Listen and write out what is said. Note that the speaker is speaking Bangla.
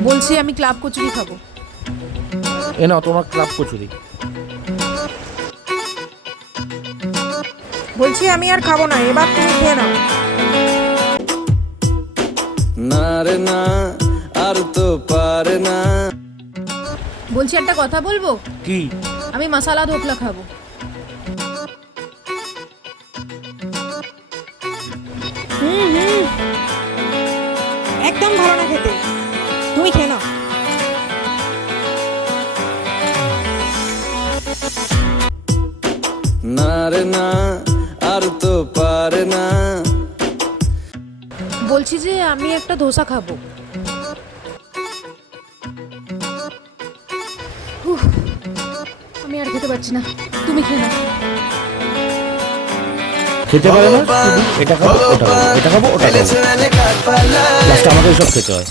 বলছি আমি ক্লাব কচুরি খাব। এ নাও তোমার ক্লাব কচুরি। বলছি আমি আর খাব না এবার তুমি খেয়ে নাও। না রে না আর তো পারে না। বলছি একটা কথা বলব? কি? আমি মশালা ধোকলা খাব। হুম হুম। একদম ভালো না খেতে। না রে না আর তো পারে না। বলছি যে আমি একটা ধোসা খাব। উফ, আমি আর খেতে পারছি না। তুমি খেয়ে নাও। খেতে পারে না? শুধু এটা খাব ওটা খাব এটা খাব ওটা খাব। লাস্টে আমাকে সব খেতে হয়।